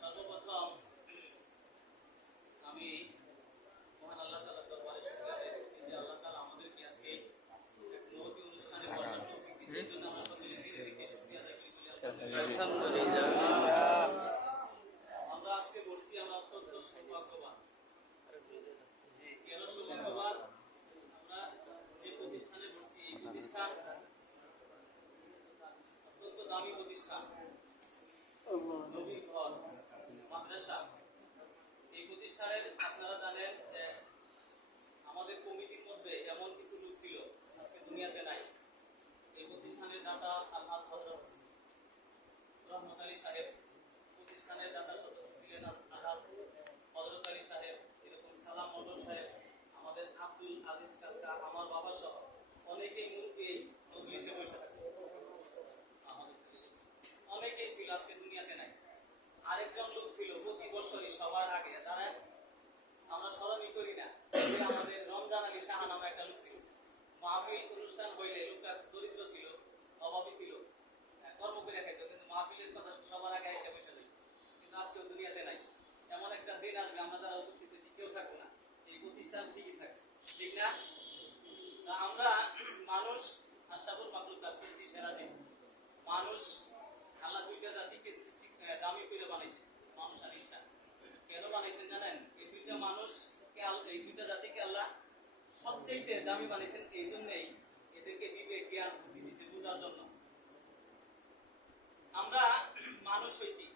সর্বপ্রথম আমি মহান আল্লাহ তাআলার দরবারে শুকরিয়া আদায় করছি যে আল্লাহ তাআলা আমাদেরকে আজকে এক নবী অনুষ্ঠানে বসার তৌফিক দিয়েছে। এই জন্য আমরা সকলে দিল থেকে শুকরিয়া আদায় করি। আলহামদুলিল্লাহ। আমরা আজকে বসছি, আমরা অত্যন্ত সৌভাগ্যবান। কেন সৌভাগ্যবান? আমরা যে প্রতিষ্ঠানে বসছি এই প্রতিষ্ঠান অত্যন্ত দামি প্রতিষ্ঠান, নবীর ঘর, মাদ্রাসা। এই প্রতিষ্ঠানের আপনারা জানেন যে আমাদের কমিটির মধ্যে এমন কিছু লোক ছিল আজকে দুনিয়াতে নাই। এই প্রতিষ্ঠানের দাতা আলহাজ হযরত রহমত আলী সাহেব, প্রতিষ্ঠানের দাতা সদস্য ছিলেন আলহাজ হযরত আলী সাহেব, এরকম সালাম মন্ডল সাহেব, আমাদের আব্দুল আজিজ কাকা, আমার বাবা সহ অনেকেই মুরব্বী মজলিসে বসে থাকে। অনেকেই ছিল আজকে দুনিয়াতে নাই। আরেকজন লোক ছিল প্রতি বছরই সবার আগে, যারা আমরা স্মরণই করি না, আমাদের রমজান আলী সাহা নামে একটা লোক ছিল। মাহফিল অনুষ্ঠান হইলে লোকটা দরিদ্র ছিল, অভাবী ছিল, কর্ম করে খাইতো, কিন্তু মাহফিলের কথা সবার আগে এসে বসে যাই। কিন্তু আজকেও দুনিয়াতে নাই। এমন একটা দিন আসবে আমরা যারা উপস্থিত হয়েছি কেউ থাকবো না, এই প্রতিষ্ঠান ঠিকই থাকবে, ঠিক না? আমরা মানুষ আশরাফুল মাখলুকাত, সৃষ্টি সেরা জীব। মানুষ আল্লাহ দুইটা জাতিকে সৃষ্টি দামি করে বানাইছে, মানুষ আর ইনসান। কেন বানাইছেন জানেন? এই দুইটা মানুষকে, এই দুইটা জাতিকে আল্লাহ সবচেয়ে দামি বানাইছেন। এই জন্যই এদেরকে বিবেক, জ্ঞান, বুদ্ধি দিয়েছে বোঝার জন্য। আমরা মানুষ হয়েছি,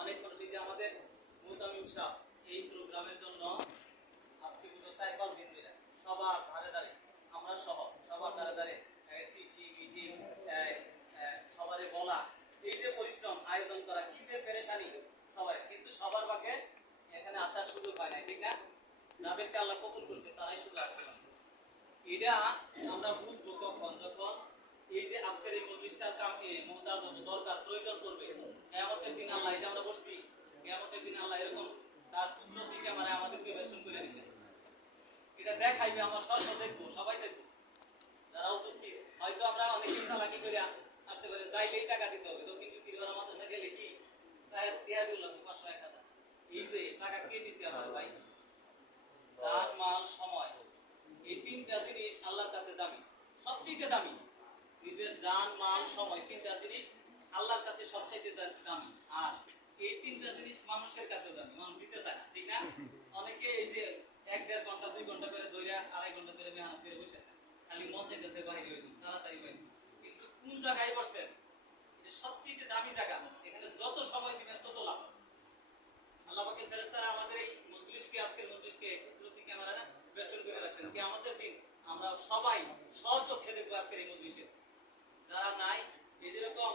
অনেক মানুষ। এই যে আমাদের মুতামিম সাহেব এই প্রোগ্রামের জন্য আজকে পুরো 4-5 দিন ধরে সবার ধারে ধারে, আমরা সহ সবার ধারে ধারে চিঠি, মিটিং, সবারই বলা, এই যে পরিশ্রম, আয়োজন করা, কি যে পেরেশানি সবাই, কিন্তু সবার ভাগে এখানে আসার সুযোগ পায় না, ঠিক না? যাদেরকে আল্লাহ কবুল করছে তারাই শুধু আসতে পারছে। এটা আমরা বুঝবো কখন? যখন এই যে আজকের এই মজলিসটার কাম মোহতাজ যত দরকার প্রয়োজন করবে, কিয়ামতের দিন আল্লাহ, এই যে আমরা বসছি, কিয়ামতের দিন আল্লাহ এরকম তার কুদরতি ক্যামেরায় আমাদেরকে বেষ্টন করে দিয়েছে। এটা দেখাইবে, আমরা সব দেখবো, সবাই দেখবো যারা উপস্থিত। হয়তো আমরা অনেকেই চালাকি করে আসতে পারে, যাইলেই টাকা দিতে হবে। তো কিন্তু তিরবার মাদ্রাসা গেলে কি দেয়া দিলাম 500-1000, এই যে টাকা কে দিছে আমার ভাই? জান, মাল, সময়, এই তিনটা জিনিস আল্লাহর কাছে দামি, সবচেয়ে দামি। নিজের জান, মাল, সময়, তিনটা জিনিস আল্লাহর কাছে সবচেয়ে দামি। আর এই তিনটা জিনিস মানুষের কাছে দামি, মানুষ দিতে চায় না, ঠিক না? অনেকে এই যে 1-1.5 ঘন্টা 2 ঘন্টা করে ধরে 2.5 ঘন্টা ধরে মেহনত করে বসেছে, খালি মন চাইতেছে বাইরে হয়ে যান, তাড়াতাড়ি বাইরে। কিন্তু কোন জায়গায় বসছেন? এটা সবচেয়ে দামি জায়গা। এখানে যত সময় দিবেন তত লাভ। আল্লাহ পাকের ফেরেশতারা আমাদের এই মজলিসকে, আজকের মজলিসকে কুদরতি ক্যামেরা বেষ্টন করে রাখছেন। কি আমাদের দিন আমরা সবাই সচক্ষে দেখবো আজকের এই মজলিসে। যারা নাই, এই যেরকম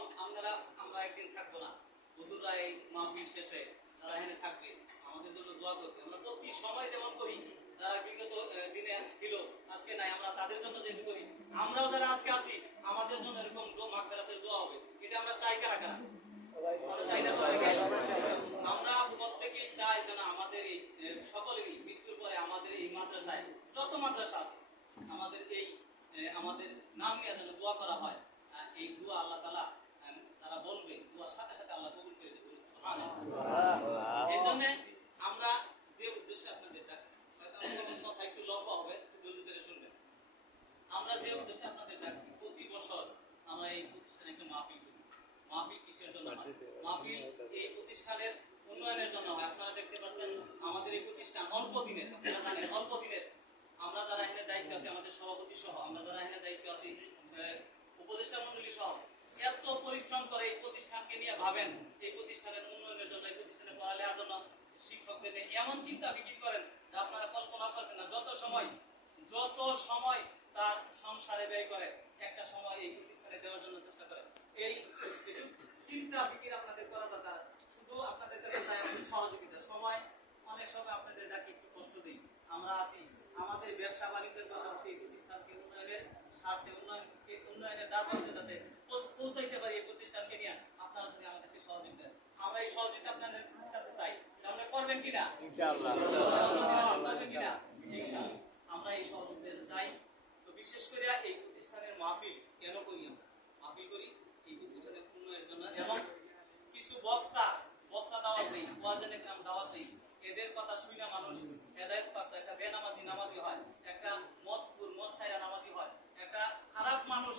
আমরা একদিন থাকবো না, হুজুররা এই মাহফিল শেষে যারা এখানে থাকবে আমাদের জন্য দোয়া করবে। আমরা প্রতি সময় যেমন করি, যারা বিগত দিনে ছিল আজকে নাই, আমরা তাদের জন্য যেহেতু করি, আমরাও যারা আজকে আছি আমাদের জন্য এরকম মাগফিরাতের দোয়া হবে। এটা আমরা চাই কারা কারা? আমরা প্রত্যেকেই চাই যেন আমাদের এই সকলেরই মৃত্যুর পরে আমাদের এই মাদ্রাসায় যত মাদ্রাসা আছে আমাদের এই আমাদের নাম নিয়ে যেন দোয়া করা হয়। এই দোয়া আল্লাহ তাআলা যারা বলবে, দোয়ার সাথে সাথে আল্লাহ কবুল করে দেবে। সুবহানাল্লাহ। এই জন্য আমরা যে উদ্দেশ্যে আপনাদের ডাকছি, হয়তো আমাদের কথা একটু লম্বা হবে, একটু ধৈর্য ধরে শুনবেন। আমরা যে উদ্দেশ্যে আপনাদের ডাকছি, প্রতি বছর আমরা এই প্রতিষ্ঠানে একটা মাহফিল করি। মাহফিল কিসের জন্য? মাহফিল এই প্রতিষ্ঠানের উন্নয়নের জন্য হয়। আপনারা দেখতে পাচ্ছেন আমাদের এই প্রতিষ্ঠান অল্প দিনের, আপনারা জানেন অল্প দিনের, আমরা যারা এখানে দায়িত্ব আছে, আমাদের সভাপতি সহ আমরা যারা এখানে দায়িত্ব আছি, উপদেষ্টা মণ্ডলী সহ, এত পরিশ্রম করে এই প্রতিষ্ঠানকে নিয়ে ভাবেন, এই প্রতিষ্ঠানের উন্নয়নের জন্য, এই প্রতিষ্ঠানে পড়ালেখার জন্য শিক্ষকদের এমন চিন্তা বিক্রি করেন যা আপনারা কল্পনা করবেন না। যত সময় তার সংসারে ব্যয় করে, একটা সময় এই প্রতিষ্ঠানে দেওয়ার জন্য চেষ্টা করে। এই চিন্তা বিক্রি আপনাদের করা দরকার। শুধু আপনাদের কাছে সহযোগিতা, সময় অনেক সময় আপনাদের ডাকে একটু কষ্ট দিই, আমরা আছি আমাদের ব্যবসা বাণিজ্যের পাশাপাশি এই প্রতিষ্ঠানকে উন্নয়নের স্বার্থে, উন্নয়নের দ্বারপ্রান্তে যাতে পৌঁছাইতে পারি এই প্রতিষ্ঠানকে নিয়ে, আপনারা যদি আমাদেরকে সহযোগিতা, আমরা এই সহযোগিতা আপনাদের কাছে চাই। করবেন কিনা? ইনশাআল্লাহ। যতদিন আছেন করবেন কিনা? ইনশাআল্লাহ। আমরা এই সহযোগিতা চাই। তো বিশেষ করে এই প্রতিষ্ঠানের মাহফিল কেন করি আমরা? মাহফিল করি এই প্রতিষ্ঠানের উন্নয়নের জন্য এবং কিছু বক্তা দাওয়াত দেই, ওয়াজের একরাম দাওয়াত দেই। এদের কথা শুনে মানুষ হেদায়েত প্রাপ্ত, একটা নামাজি হয়, একটা মদ ছাইরা নামাজি হয়, একটা খারাপ মানুষ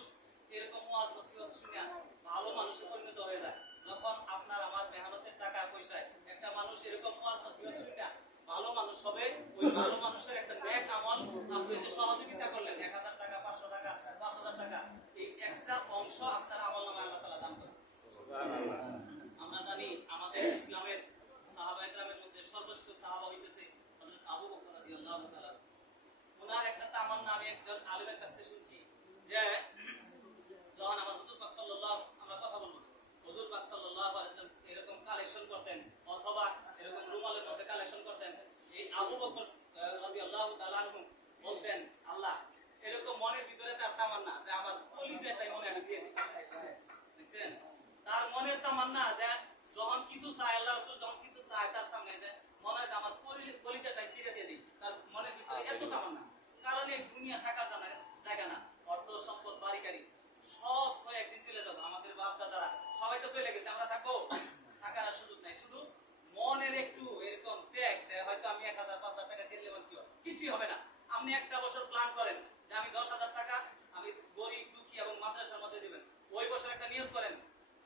এরকম ওয়াজ নসিহত শুনে ভালো মানুষে পরিণত হয়ে যায়। যখন আপনার আমার মেহনতের টাকা পয়সায় একটা মানুষ এরকম ওয়াজ নসিহত শুনে ভালো মানুষ হবে, ওই ভালো মানুষের একটা নেক আমল, আপনি যে সহযোগিতা করলেন 1000 টাকা, 500 টাকা, 5000 টাকা, এই একটা অংশ আপনার আমলনামায় আল্লাহ তাআলা দান করেন। সুবহানাল্লাহ। আমরা জানি আমাদের ইসলামের সাহাবায়ে কেরামের মধ্যে সর্বোচ্চ সাহাবা হইতেছে হযরত আবু বকর রাদিয়াল্লাহু তাআলা। ওনার একটা তামান্না আমি একজন আলেমের কাছ থেকে শুনছি যে যখন আমার হুজুর পাক সাল্লাল্লাহু আমরা কথা বলবো হুজুর পাক সাল্লাল্লাহু আলাইহি ওয়াসাল্লাম এরকম কালেকশন করতেন অথবা এরকম রুমালের মধ্যে কালেকশন করতেন, এই আবু বকর রাদিয়াল্লাহু তাআলা আনহু বলতেন আল্লাহ এরকম মনের ভিতরে তার তামান্না যে আমার কলিজাটাই মনে আমি দিয়ে দিই। দেখছেন তার মনের তামান্না যে যখন কিছু চায় আল্লাহ রাসূল যখন কিছু চায় তার সামনে যে মনে হয় যে আমার কলিজাটাই ছিঁড়ে দিয়ে দিই, তার মনের ভিতরে এত তামান্না। কারণ এই দুনিয়া থাকার জায়গা না, অর্থ সম্পদ বাড়ি গাড়ি সব হয়ে একদিন চলে যাবো। আমাদের বাপ দাদারা সবাই তো চলে গেছে, আমরা থাকবো, থাকার আর সুযোগ নাই। শুধু মনের একটু এরকম ত্যাগ যে হয়তো আমি 1000 5000 টাকা দিলে কি হবে, কিছুই হবে না। আপনি একটা বছর প্ল্যান করেন যে আমি 10,000 টাকা আমি গরিব দুঃখী এবং মাদ্রাসার মধ্যে দিবেন, ওই বছর একটা নিয়ত করেন।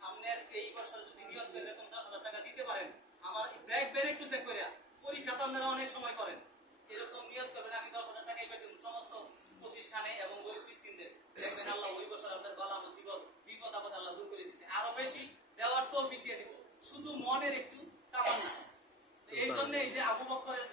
আপনার এই বছর যদি নিয়ত করে এরকম 10,000 টাকা দিতে পারেন, আমার দেখবেন একটু চেক করে, পরীক্ষা তো আপনারা অনেক সময় করেন, এরকম নিয়ত করবেন আমি 10,000 টাকা এবার দেব সমস্ত প্রতিষ্ঠানে এবং গরিব মিসকিনদের, দেখবেন আল্লাহ ওই বছর আপনার বালা মুসিবত বিপদ আপদ আল্লাহ দূর করে দিয়েছে, আরো বেশি দেওয়ার তৌফিক দিয়ে দিব। শুধু মনের একটু তামান্না। এই জন্য এই যে আবু বকরের